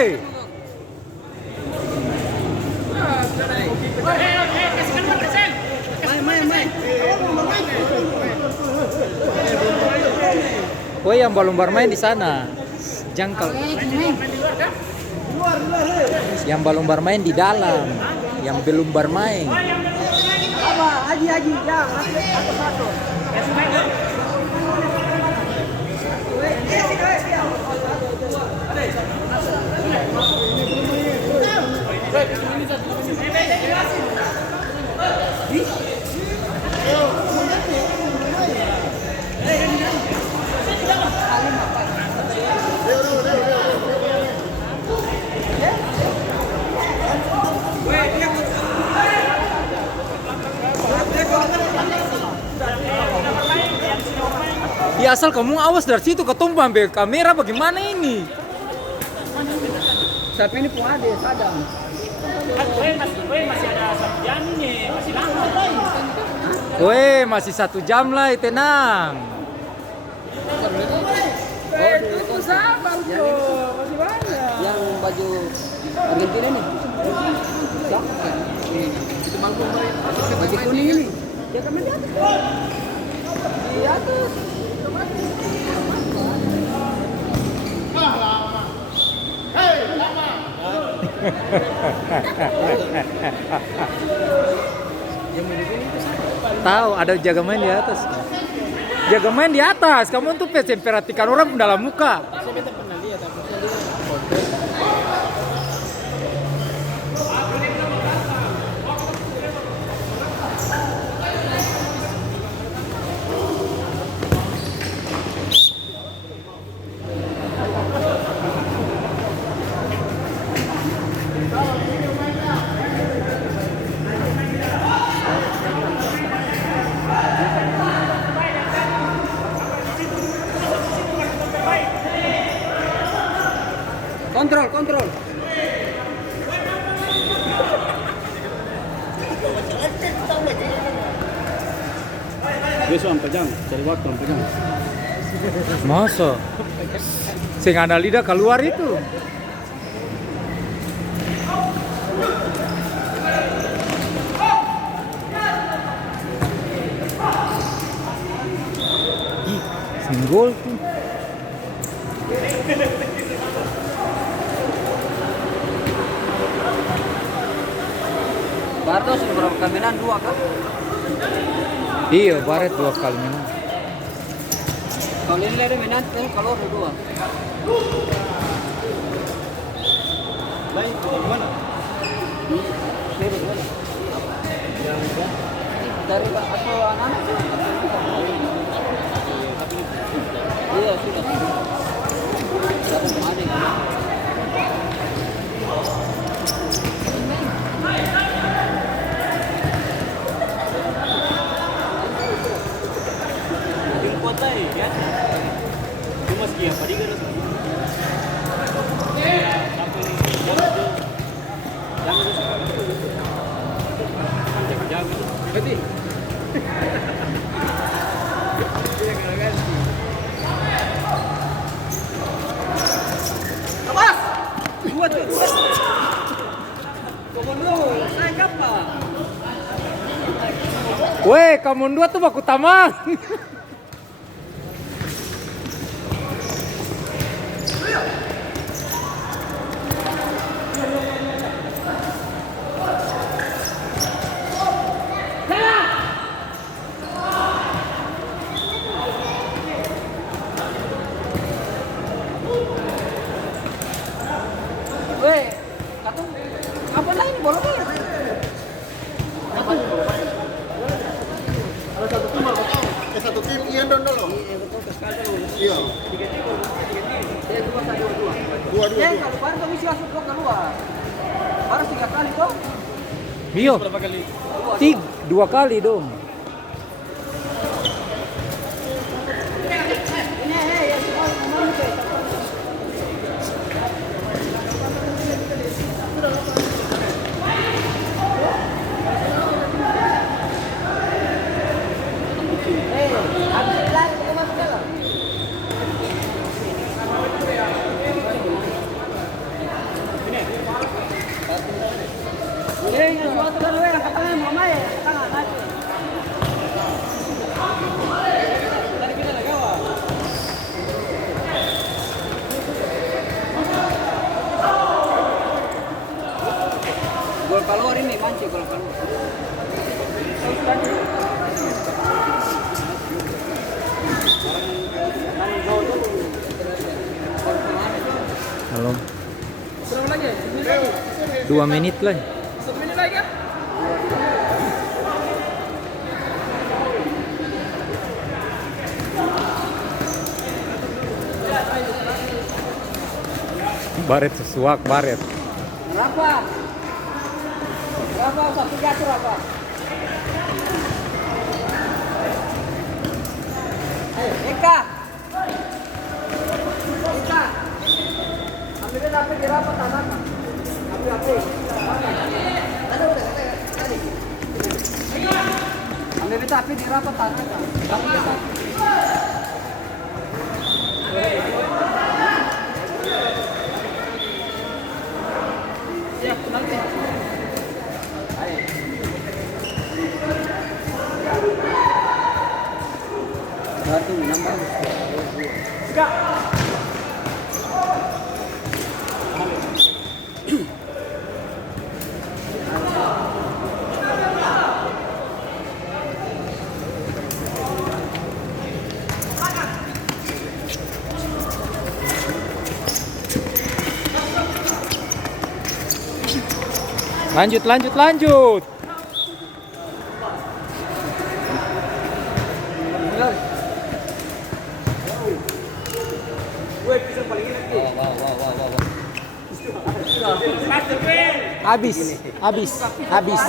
Weh. Oh, yang belum bermain di sana. Jangkal. Yang belum bermain di dalam. Yang belum bermain. Apa? Haji, jangan. Satu. Ya asal kamu awas dari situ ketumpah ambil kamera bagaimana ini? Tapi ini pun ada sadam. Masih ada 1 jam nih, masih lama. Weh, masih 1 jam lah, tenang. Itu sabar bro, masih banyak. Yang baju Argentina nih. Itu mangkuk baju kuning ini. Ya kan di atas. Di atas. Tahu ada jaga main di atas. Jaga main di atas. Kamu tuh perhatikan orang dalam muka. Kontrol. Besok pegang, cari waktu pegang. Masa? Sing ada lidah keluar itu. Ih, singgol tuh. Bartos berapa kali menang? 2 kan? Iya, Baret 2 kali menang. Kalau ini ada menang, kalau ada 2. Lain gimana? Dari atau anak-anak? Iya sudah. Dapat kemarin. Kota ya. Cuma sekian padi kan. Ya, sampai jam itu. Berarti. Awas! Dua tuh. Komodo, saya kapan? Weh, kamu 2 tuh baku tamang. Weh, kata apa lagi nih bolong ya? Ada satu tim iya dulu. Iya betul sekali. Iya. Dia 2-2. Dua. Kalau baru kamu sih masuk keluar. Baru 3 kali toh? Iya. Berapa kali? 2 kali dong. ini mancing kalau keluar. Halo. Berapa lagi? 2 menit lah. 1 menit lagi ya? Baret sesuak baret. Berapa? Berapa satu jatuh apa? Ayo, Eka. Eka. Ambilnya apa di rapat tanah? Ambil apa? Ambil tapi di rapat tanah. Siap, nanti. Satu, nambah. Enggak. Lanjut, lanjut, lanjut. Habis, habis, habis.